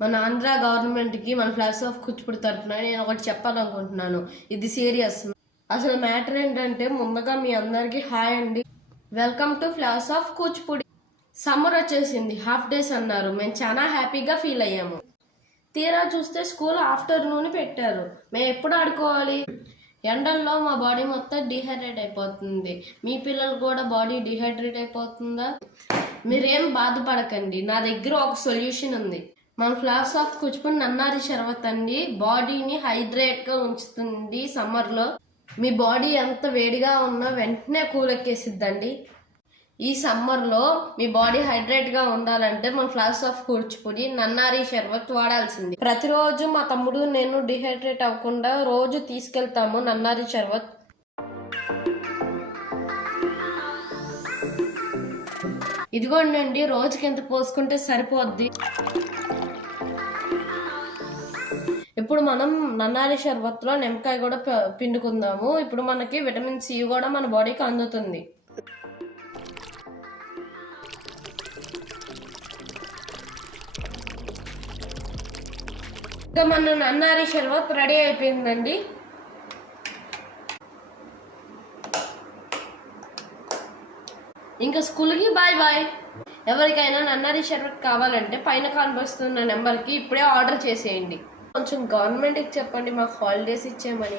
మన ఆంధ్ర గవర్నమెంట్కి మన ఫ్లాగ్స్ ఆఫ్ కూచిపూడి తరఫున నేను ఒకటి చెప్పాలనుకుంటున్నాను. ఇది సీరియస్. అసలు మ్యాటర్ ఏంటంటే, ముందుగా మీ అందరికీ హాయ్ అండి. Welcome to flags of Kuchipudi. Summer వచ్చేసింది, హాఫ్ డేస్ అన్నారు. మేము చాలా హ్యాపీగా ఫీల్ అయ్యాము. తీరా చూస్తే స్కూల్ ఆఫ్టర్నూన్ పెట్టారు. మేము ఎప్పుడు ఆడుకోవాలి? ఎండల్లో మా బాడీ మొత్తం డిహైడ్రేట్ అయిపోతుంది. మీ పిల్లలు కూడా బాడీ డిహైడ్రేట్ అయిపోతుందా? మీరేం బాధపడకండి, నా దగ్గర ఒక సొల్యూషన్ ఉంది. మన ఫ్లాగ్స్ ఆఫ్ కూచిపూడి నన్నారి షర్బత్ అండి. బాడీని హైడ్రేట్గా ఉంచుతుంది సమ్మర్లో. మీ బాడీ ఎంత వేడిగా ఉన్నా వెంటనే కూలెక్కేసిద్దండి. ఈ సమ్మర్లో మీ బాడీ హైడ్రేట్గా ఉండాలంటే మన ఫ్లాగ్స్ ఆఫ్ కూచిపూడి నన్నారి షర్బత్ వాడాల్సింది. ప్రతిరోజు మా తమ్ముడు నేను డిహైడ్రేట్ అవ్వకుండా రోజు తీసుకెళ్తాము నన్నారి షర్బత్. ఇదిగోండి, రోజుకి ఎంత పోసుకుంటే సరిపోద్ది. ఇప్పుడు మనం నన్నారి షర్బత్లో నిమ్మకాయ కూడా పిండుకుందాము. ఇప్పుడు మనకి విటమిన్ సి కూడా మన బాడీకి అందుతుంది. ఇంకా మన నన్నారి షర్బత్ రెడీ అయిపోయిందండి. ఇంకా స్కూల్కి బాయ్ బాయ్. ఎవరికైనా నన్నారి షర్బత్ కావాలంటే పైన కనిపిస్తున్న నెంబర్కి ఇప్పుడే ఆర్డర్ చేసేయండి. కొంచెం గవర్నమెంట్కి చెప్పండి మాకు హాలిడేస్ ఇచ్చేయమని.